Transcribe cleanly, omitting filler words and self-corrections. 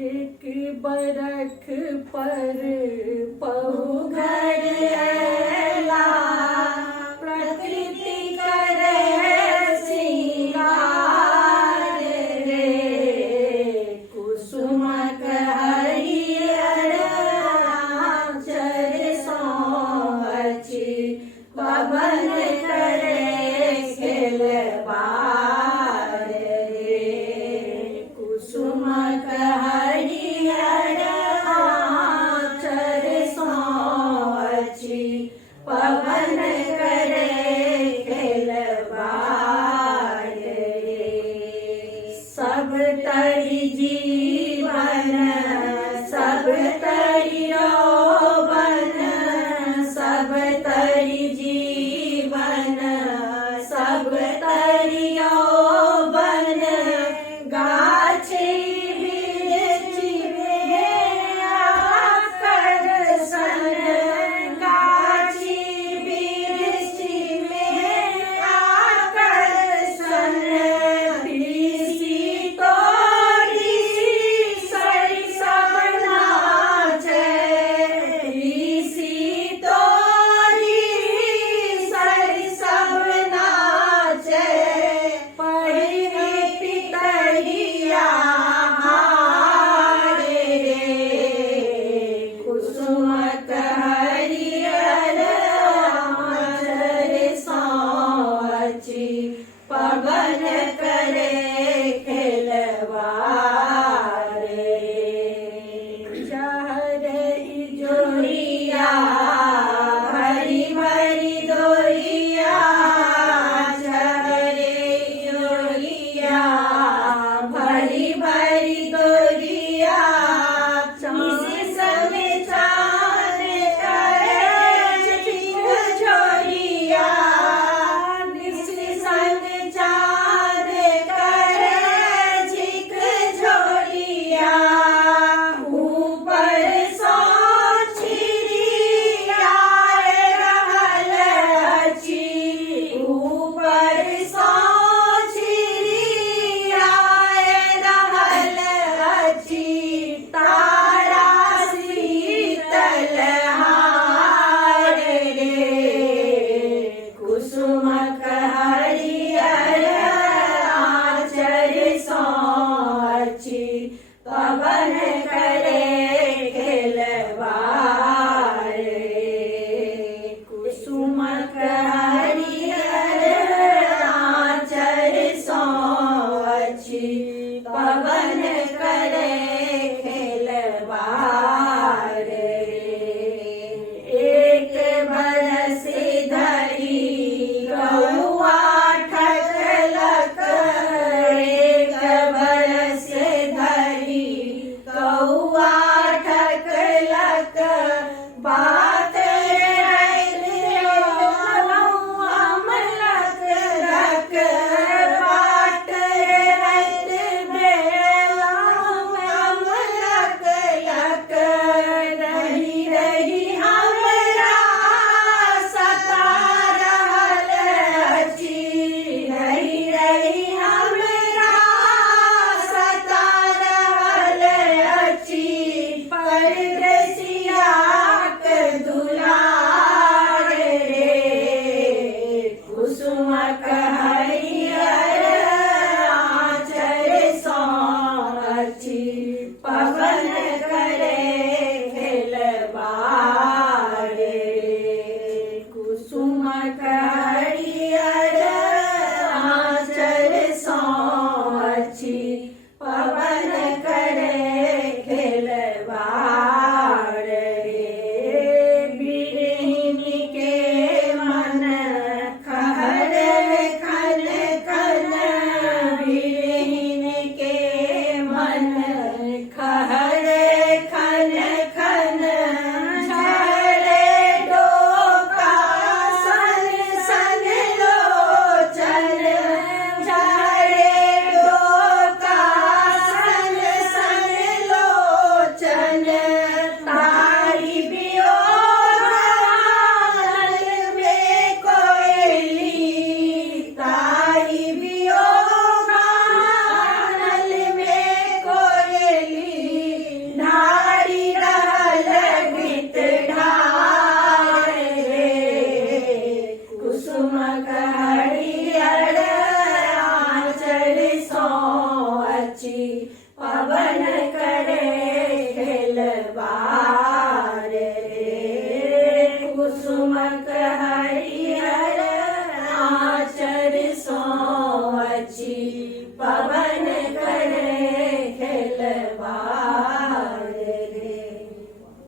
एक बरख पर पहु घर अयला, प्रकृति करे सिंगार रे। कुसुमक हरियर आँचर सोहछि, पवन करे खेलबार रे। कुसुमक हरियर आँचर सोहछि, पवन करे खेलबार रे। सब तरि जीवन सब तरि यौवन, सब तरि जीवन सब तरि यौवन। गाछी बिरछी में आकर्षण, गाछी बिरछी में आकर्षण। ऋषि तोरी सरि सब नाचै, ऋषि तोरी सरि सब नाचै। पहिरी पितरिया हार रे। कुसुमक हरियर आँचर सोहछि, पवन करे खेलबार रे। चहर इजोरिया भरी भरी दोरिया, चहर इजोरिया भरी भरी दोरिया। इसी समय चाँद करे झिक झोरिया, इसी संग चाँद करे झिक झोरिया। ऊपर सो छिड़ियाए रहल अछि, ऊपर सो छिड़ियाए रहल अछि। तारा शीतल हार रे। कुसुमक हरियर आँचर सोहछि, पवन करे खेलबार रे। कुसुमक हरियर आँचर सोहछि, पवन करे खेलबार रे। एक बरस धरि कौआ ठकलक, एक बरस धरि कौआ ठकलक। बात रैत अमलक लक, बाट रैत अमलक लक। रही रही हमरा सता रहल अछि, रही रही हमरा सता रहल अछि। परदेसियाक दुलार रे। कुसुमक हरियर आँचर सोहछि, पवन करे खेलबार रे। कुसुमक हरियर आँचर सोहछि, पवन करे खेलबार रे। बिरहिन के मन खहर खन खन, बिरहिन के मन खहर